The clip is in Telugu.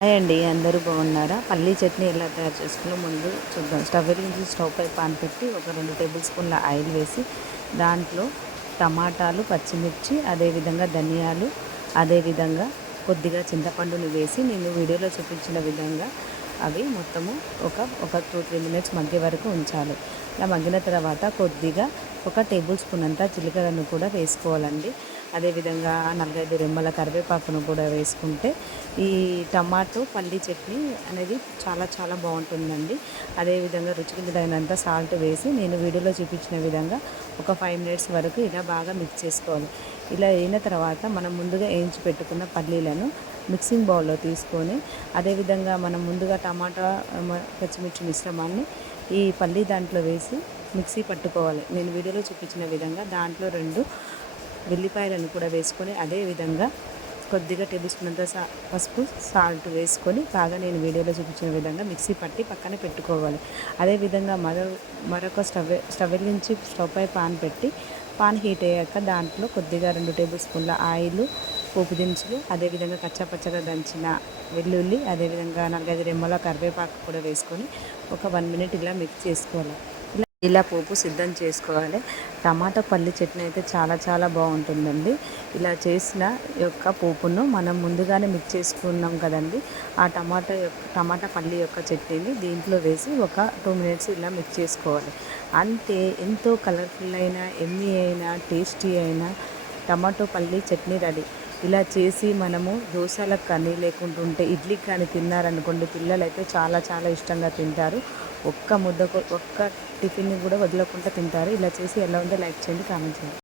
హాయ్ అండి, అందరూ బాగున్నారా? పల్లీ చట్నీ ఎలా తయారు చేసుకున్నా ముందు చూద్దాం. స్టవ్ వెలిగించి స్టవ్ పై పాన్ పెట్టి ఒక 2 టేబుల్ స్పూన్ల ఆయిల్ వేసి దాంట్లో టమాటాలు, పచ్చిమిర్చి, అదేవిధంగా ధనియాలు, అదేవిధంగా కొద్దిగా చింతపండుని వేసి నేను వీడియోలో చూపించిన విధంగా అవి మొత్తము ఒక 2-3 మినిట్స్ మగ్గే వరకు ఉంచాలి. ఇలా మగ్గిన తర్వాత కొద్దిగా ఒక టేబుల్ స్పూన్ అంతా జీలకర్రను కూడా వేసుకోవాలండి. అదేవిధంగా 4-5 రెమ్మల కరివేపాకును కూడా వేసుకుంటే ఈ టమాటో పల్లీ చట్నీ అనేది చాలా చాలా బాగుంటుందండి. అదేవిధంగా రుచికి తగినంత సాల్ట్ వేసి నేను వీడియోలో చూపించిన విధంగా ఒక 5 మినిట్స్ వరకు ఇలా బాగా మిక్స్ చేసుకోవాలి. ఇలా అయిన తర్వాత మనం ముందుగా వేయించి పెట్టుకున్న పల్లీలను మిక్సింగ్ బౌల్లో తీసుకొని అదేవిధంగా మనం ముందుగా టమాటా పచ్చిమిర్చి మిశ్రమాన్ని ఈ పల్లీ దాంట్లో వేసి మిక్సీ పట్టుకోవాలి. నేను వీడియోలో చూపించిన విధంగా దాంట్లో 2 వెల్లిపాయలను కూడా వేసుకొని అదేవిధంగా కొద్దిగా టేబుల్ స్పూన్ అంత పసుపు, సాల్ట్ వేసుకొని బాగా నేను వీడియోలో చూపించిన విధంగా మిక్సీ పట్టి పక్కన పెట్టుకోవాలి. అదేవిధంగా మరొక స్టవ్ వెలిగించి స్టవ్ పై పాన్ పెట్టి పాన్ హీట్ అయ్యాక దాంట్లో కొద్దిగా 2 టేబుల్ స్పూన్ల ఆయిల్, పోపు దినుసులు, అదేవిధంగా కచ్చాపచ్చగా దంచిన వెల్లుల్లి, అదేవిధంగా 4-5 రెమ్మల కరివేపాకు కూడా వేసుకొని ఒక 1 మినిట్ ఇలా మిక్స్ చేసుకోవాలి. ఇలా పోపు సిద్ధం చేసుకోవాలి. టమాటా పల్లి చట్నీ అయితే చాలా చాలా బాగుంటుందండి. ఇలా చేసిన యొక్క పోపును మనం ముందుగానే మిక్స్ చేసుకున్నాం కదండి, ఆ టమాటా పల్లి యొక్క చట్నీని దీంట్లో వేసి ఒక 2 మినిట్స్ ఇలా మిక్స్ చేసుకోవాలి. అంతే, ఎంతో కలర్ఫుల్ అయిన ఎమ్మీ అయిన టేస్టీ అయిన టమాటో పల్లి చట్నీ రెడీ. ఇలా చేసి మనము దోశలకు కానీ లేకుంటుంటే ఇడ్లీకి కానీ తిన్నారనుకోండి, పిల్లలైతే చాలా చాలా ఇష్టంగా తింటారు. ఒక్క టిఫిన్ని కూడా వదలకుండా తింటారు. ఇలా చేసి ఎలా ఉందో లైక్ చేయండి, కామెంట్ చేయండి.